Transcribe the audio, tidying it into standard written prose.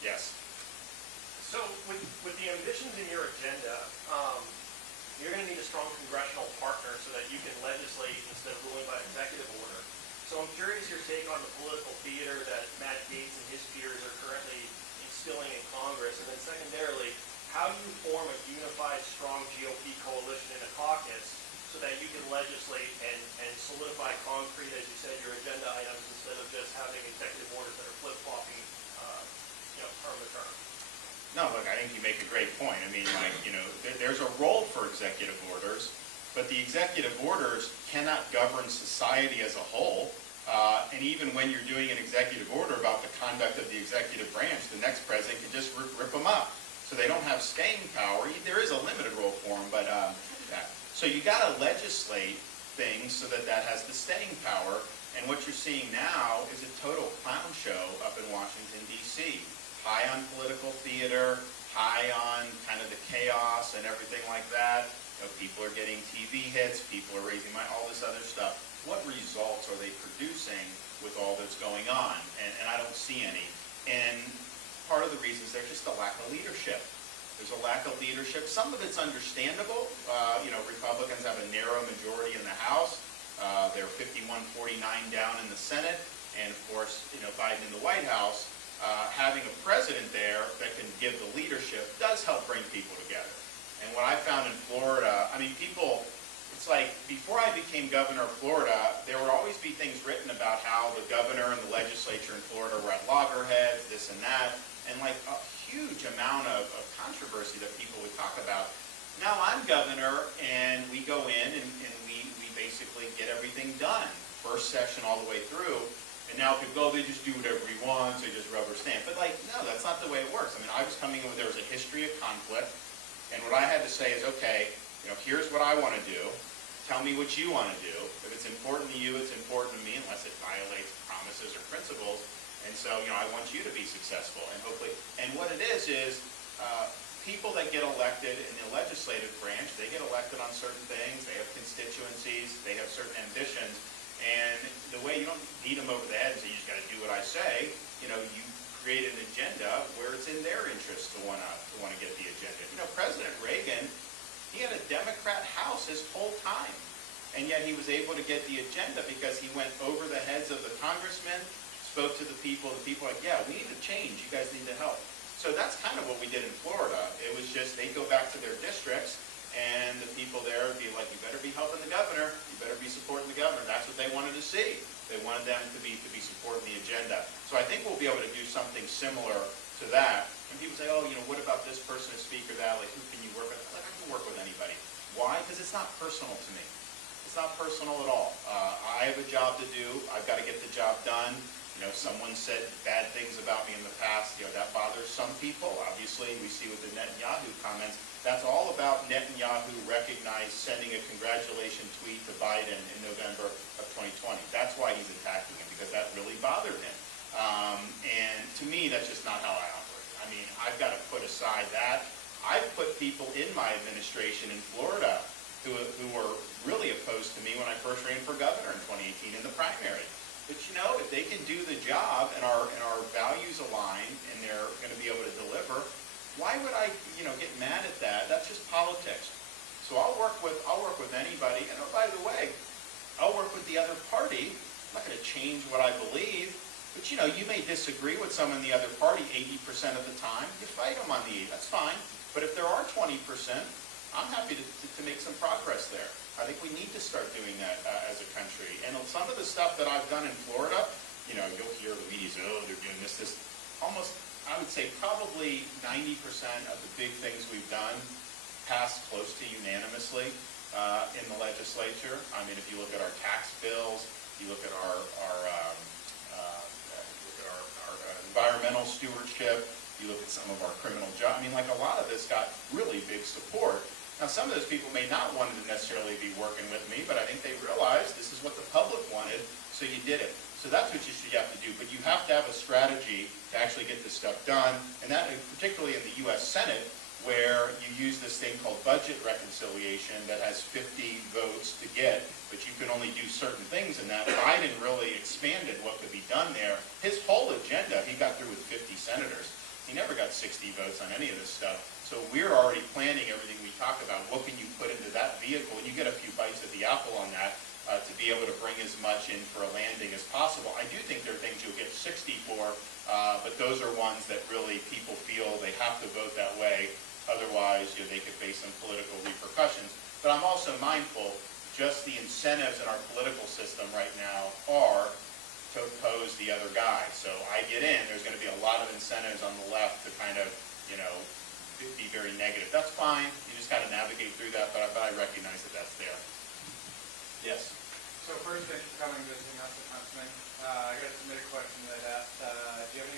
Yes. So with the ambitions in your agenda, you're going to need a strong congressional partner so that you can legislate instead of ruling by executive order. So I'm curious your take on the political theater that Matt Gaetz and his peers are currently instilling in Congress, and then secondarily, how do you form a unified, strong GOP coalition in a caucus so that you can legislate and solidify concrete, as you said, your agenda items instead of just having executive orders that are flip-flopping, term to term? No, look, I think you make a great point. I mean, there's a role for executive orders, but the executive orders cannot govern society as a whole. And even when you're doing an executive order about the conduct of the executive branch, the next president can just rip them up. So they don't have staying power. There is a limited role for them, but so you got to legislate things so that that has the staying power. And what you're seeing now is a total clown show up in Washington, D.C. High on political theater, high on kind of the chaos and everything like that. People are getting TV hits, people are raising money, all this other stuff. What results are they producing with all that's going on? And I don't see any. And part of the reason is there's just a lack of leadership. There's a lack of leadership. Some of it's understandable. Republicans have a narrow majority in the House. They're 51-49 down in the Senate. And of course, Biden in the White House. Having a president there that can give the leadership does help bring people together. And what I found in Florida, it's like before I became governor of Florida, there would always be things written about how the governor and the legislature in Florida were at loggerheads, this and that, and like a huge amount of controversy that people would talk about. Now I'm governor, and we go in and we basically get everything done, first session all the way through. And now people go, they just do whatever he wants, they just rubber stamp. But no, that's not the way it works. I was coming in with, there was a history of conflict, and what I had to say is, okay, here's what I want to do. Tell me what you want to do. If it's important to you, it's important to me, unless it violates promises or principles. And so, I want you to be successful, and hopefully, and what it is people that get elected in the legislative branch, they get elected on certain things, they have constituencies, they have certain ambitions. And the way you don't beat them over the head and say, you just got to do what I say, you create an agenda where it's in their interest to want to get the agenda. President Reagan, he had a Democrat House his whole time. And yet he was able to get the agenda because he went over the heads of the congressmen, spoke to the people like, yeah, we need to change, you guys need to help. So that's kind of what we did in Florida. It was just, they'd go back to their districts, and the people there would be like, you better be helping the governor, you better be supporting the governor. That's what they wanted to see. They wanted them to be supporting the agenda. So I think we'll be able to do something similar to that. And people say, oh, what about this person as speaker, that, like, who can you work with? I can work with anybody. Why? Because it's not personal to me. It's not personal at all. I have a job to do. I've got to get the job done. Someone said bad things about me in the past. That bothers some people. Obviously, we see with the Netanyahu comments. That's all about Netanyahu sending a congratulation tweet to Biden in November of 2020. That's why he's attacking him, because that really bothered him. And to me, that's just not how I operate. I've got to put aside that. I've put people in my administration in Florida who were really opposed to me when I first ran for governor in 2018 in the primary. But if they can do the job and our values align and they're going to be able to deliver, why would I, get mad at that? That's just politics. So I'll work with anybody. And by the way, I'll work with the other party. I'm not going to change what I believe. But you may disagree with someone in the other party 80% of the time. You fight them on the 80%. That's fine. But if there are 20%, I'm happy to make some progress there. I think we need to start doing that as a country. And some of the stuff that I've done in Florida, you'll hear the media say, oh, they're doing this. Almost, I would say probably 90% of the big things we've done passed close to unanimously in the legislature. If you look at our tax bills, you look at our environmental stewardship, you look at some of our criminal jobs. A lot of this got really big support. Now, some of those people may not want to necessarily be working with me, but I think they realized this is what the public wanted, so you did it. So that's what you have to do. But you have to have a strategy to actually get this stuff done, and that particularly in the U.S. Senate, where you use this thing called budget reconciliation that has 50 votes to get, but you can only do certain things in that. Biden really expanded what could be done there. His whole agenda, he got through with 50 senators. He never got 60 votes on any of this stuff. So we're already planning everything we talk about. What can you put into that vehicle? And you get a few bites at the apple on that to be able to bring as much in for a landing as possible. I do think there are things you'll get 60 for, but those are ones that really people feel they have to vote that way. Otherwise, they could face some political repercussions. But I'm also mindful, just the incentives in our political system right now are to oppose the other guy. So I get in, there's going to be a lot of incentives on the left to kind of, be very negative. That's fine. You just got to navigate through that, but I recognize that that's there. Yes? So first, thanks for coming and visiting us at Huntsman. I got to submit a question that I asked, do you have any